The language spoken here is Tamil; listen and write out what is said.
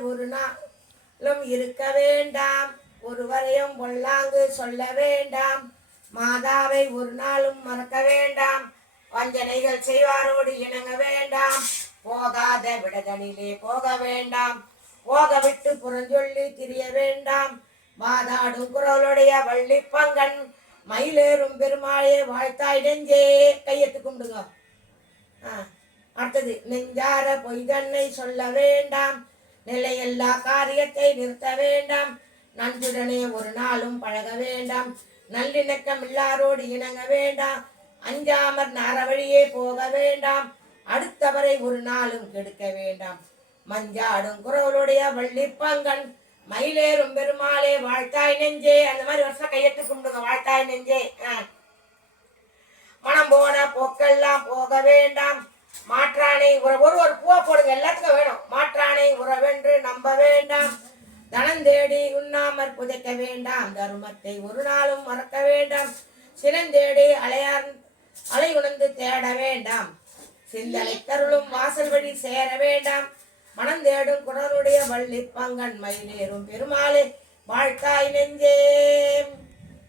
ஒரு நாளும் இருக்க வேண்டாம். ஒருவரையும் பொல்லாங்கு சொல்ல வேண்டாம். மாதாவை ஒரு நாளும் மறக்க வேண்டாம். வஞ்சனைகள் செய்வாரோடு இணங்க வேண்டாம். போகாத விடதனிலே போக வேண்டாம். போக விட்டு புறஞ்சொல்லி திரிய வேண்டாம். மாதாடும் குரலுடைய வள்ளி பங்கன் மயிலேறும் பெருமாளே வாழ்த்தாய் நெஞ்சே. கையெத்து கும்பிடுங்க. ஆ, அடுத்தது நெஞ்சார பொய்தன்னை சொல்ல வேண்டாம். நிலையெல்லா காரியத்தை நிறுத்த வேண்டாம். நன்றுடனே ஒரு நாளும் பழக வேண்டாம். நல்லிணக்கம் இல்லாரோடு இணங்க வேண்டாம். அஞ்சாமற் நரவழியே போக வேண்டாம். அடுத்தவரை ஒரு நாளும் கெடுக்க வேண்டாம். மஞ்சாடும் குரவருடைய வள்ளிப்பங்கன். மயிலேறும் பெருமாளே வாழ்த்தாய் நெஞ்சே. அந்த மாதிரி வருஷம் கையெட்டு கும்பிடுங்க வாழ்த்தாய் நெஞ்சே. மனம் போன போக்கெல்லாம் போக வேண்டாம். மாற்றானை ஒரு ஒரு பூவை போடுங்க. நம்ப வேண்டாம். தனம் தேடி உண்ணாமற் புதைக்க வேண்டாம். தருமத்தை ஒரு நாளும் மறக்க வேண்டாம். சினந்தேடி அலையார் அலை உணர்ந்து தேட வேண்டாம். சிந்தனை தருளும் வாசல் வழி சேர வேண்டாம். மனம் தேடும் குரலுடைய வள்ளி பங்கன் மயிலேறும் பெருமாளே வாழ்த்தாய் நெஞ்சே.